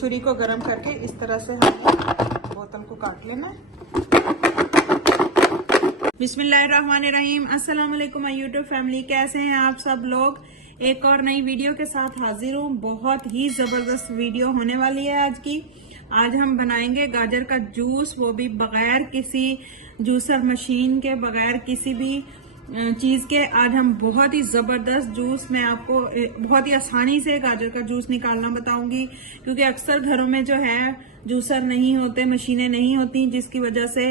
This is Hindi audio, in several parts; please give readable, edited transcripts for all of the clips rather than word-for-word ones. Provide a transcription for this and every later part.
छुरी को गर्म करके इस तरह से हमें बोतल को काट लेना है। बिस्मिल्लाहिर्रहमानिर्रहीम। अस्सलाम वालेकुम माय यूट्यूब फैमिली, कैसे हैं आप सब लोग। एक और नई वीडियो के साथ हाजिर हूँ। बहुत ही जबरदस्त वीडियो होने वाली है आज की। आज हम बनाएंगे गाजर का जूस, वो भी बगैर किसी जूसर मशीन के, बगैर किसी भी चीज के। आज हम बहुत ही जबरदस्त जूस, मैं आपको बहुत ही आसानी से गाजर का जूस निकालना बताऊंगी, क्योंकि अक्सर घरों में जो है जूसर नहीं होते, मशीनें नहीं होती, जिसकी वजह से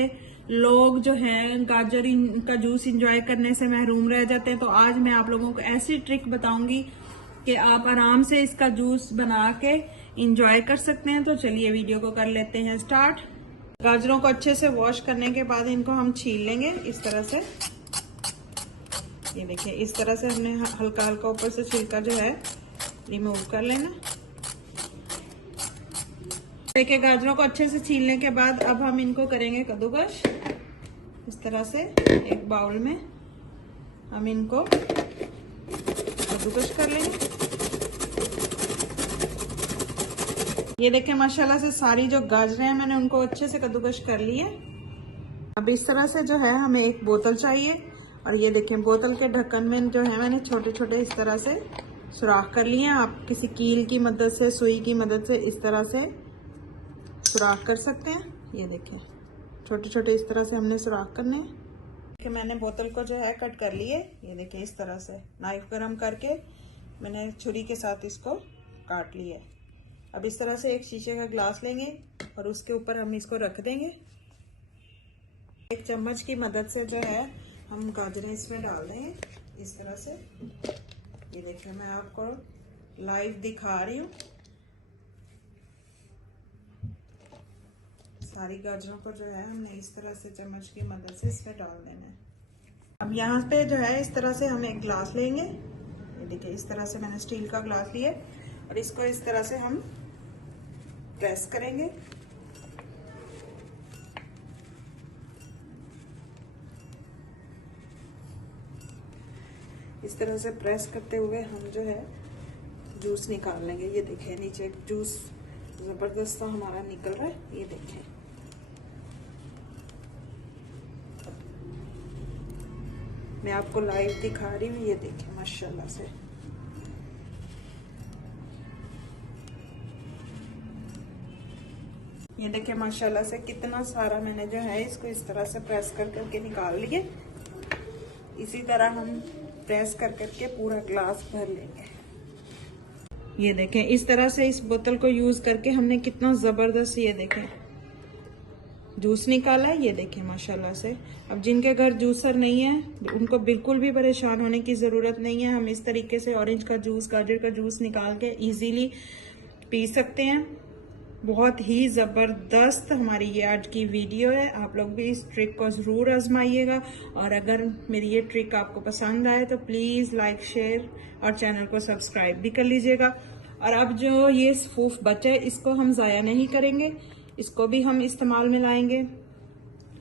लोग जो है गाजर का जूस इंजॉय करने से महरूम रह जाते हैं। तो आज मैं आप लोगों को ऐसी ट्रिक बताऊंगी कि आप आराम से इसका जूस बना के इंजॉय कर सकते हैं। तो चलिए वीडियो को कर लेते हैं स्टार्ट। गाजरों को अच्छे से वॉश करने के बाद इनको हम छील लेंगे इस तरह से। ये देखिए, इस तरह से हमने हल्का हल्का ऊपर से छिलका जो है रिमूव कर लेना। देखिए, गाजरों को अच्छे से छीलने के बाद अब हम इनको करेंगे कद्दूकस। इस तरह से एक बाउल में हम इनको कद्दूकस कर लेंगे। ये देखिए, माशाल्लाह से सारी जो गाजरें हैं मैंने उनको अच्छे से कद्दूकस कर ली है। अब इस तरह से जो है हमें एक बोतल चाहिए, और ये देखें बोतल के ढक्कन में जो है मैंने छोटे छोटे इस तरह से सुराख कर लिए हैं। आप किसी कील की मदद से, सुई की मदद से इस तरह से सुराख कर सकते हैं। ये देखें, छोटे छोटे इस तरह से हमने सुराख करने हैं। देखिए, मैंने बोतल को जो है कट कर लिए। ये देखिए, इस तरह से नाइफ गरम करके मैंने छुरी के साथ इसको काट लिया है। अब इस तरह से एक शीशे का ग्लास लेंगे और उसके ऊपर हम इसको रख देंगे। एक चम्मच की मदद से जो है हम गाजरें इसमें डाल देंगे इस तरह से। ये देखिए, मैं आपको लाइव दिखा रही हूँ। सारी गाजरों को जो है हमने इस तरह से चम्मच की मदद से इसमें डाल देना है। अब यहाँ पे जो है इस तरह से हम एक ग्लास लेंगे। ये देखिए, इस तरह से मैंने स्टील का ग्लास लिया और इसको इस तरह से हम प्रेस करेंगे। इस तरह से प्रेस करते हुए हम जो है जूस निकाल लेंगे। ये देखिए, नीचे जूस जबरदस्त हमारा निकल रहा है। ये देखिए, मैं आपको लाइव दिखा रही हूँ। ये देखिए, माशाल्लाह से ये देखिए, माशाल्लाह से कितना सारा मैंने जो है इसको इस तरह से प्रेस कर करके निकाल लिए। इसी तरह हम प्रेस कर करके पूरा ग्लास भर लेंगे। ये देखें, इस तरह से इस बोतल को यूज करके हमने कितना जबरदस्त ये देखें जूस निकाला है। ये देखें माशाल्लाह से। अब जिनके घर जूसर नहीं है उनको बिल्कुल भी परेशान होने की जरूरत नहीं है। हम इस तरीके से ऑरेंज का जूस, गाजर का जूस निकाल के इजीली पी सकते हैं। बहुत ही जबरदस्त हमारी ये आज की वीडियो है। आप लोग भी इस ट्रिक को जरूर आजमाइएगा, और अगर मेरी ये ट्रिक आपको पसंद आए तो प्लीज लाइक, शेयर और चैनल को सब्सक्राइब भी कर लीजिएगा। और अब जो ये फूफ बचे इसको हम जाया नहीं करेंगे, इसको भी हम इस्तेमाल में लाएंगे।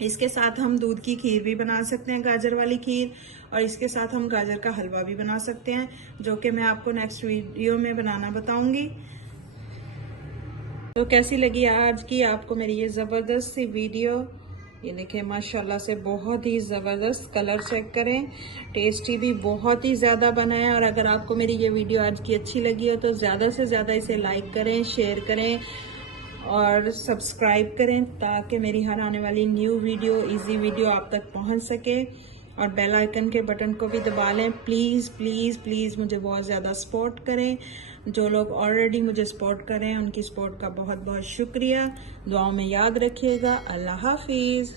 इसके साथ हम दूध की खीर भी बना सकते हैं, गाजर वाली खीर, और इसके साथ हम गाजर का हलवा भी बना सकते हैं, जो कि मैं आपको नेक्स्ट वीडियो में बनाना बताऊंगी। तो कैसी लगी आज की आपको मेरी ये जबरदस्त सी वीडियो। ये देखें, माशाल्लाह से बहुत ही जबरदस्त। कलर चेक करें, टेस्टी भी बहुत ही ज्यादा बना है। और अगर आपको मेरी ये वीडियो आज की अच्छी लगी हो तो ज्यादा से ज्यादा इसे लाइक करें, शेयर करें और सब्सक्राइब करें, ताकि मेरी हर आने वाली न्यू वीडियो, इजी वीडियो आप तक पहुंच सके। और बेल आइकन के बटन को भी दबा लें। प्लीज प्लीज प्लीज मुझे बहुत ज्यादा सपोर्ट करें। जो लोग ऑलरेडी मुझे सपोर्ट कर रहे हैं उनकी सपोर्ट का बहुत बहुत शुक्रिया। दुआओं में याद रखिएगा। अल्लाह हाफिज।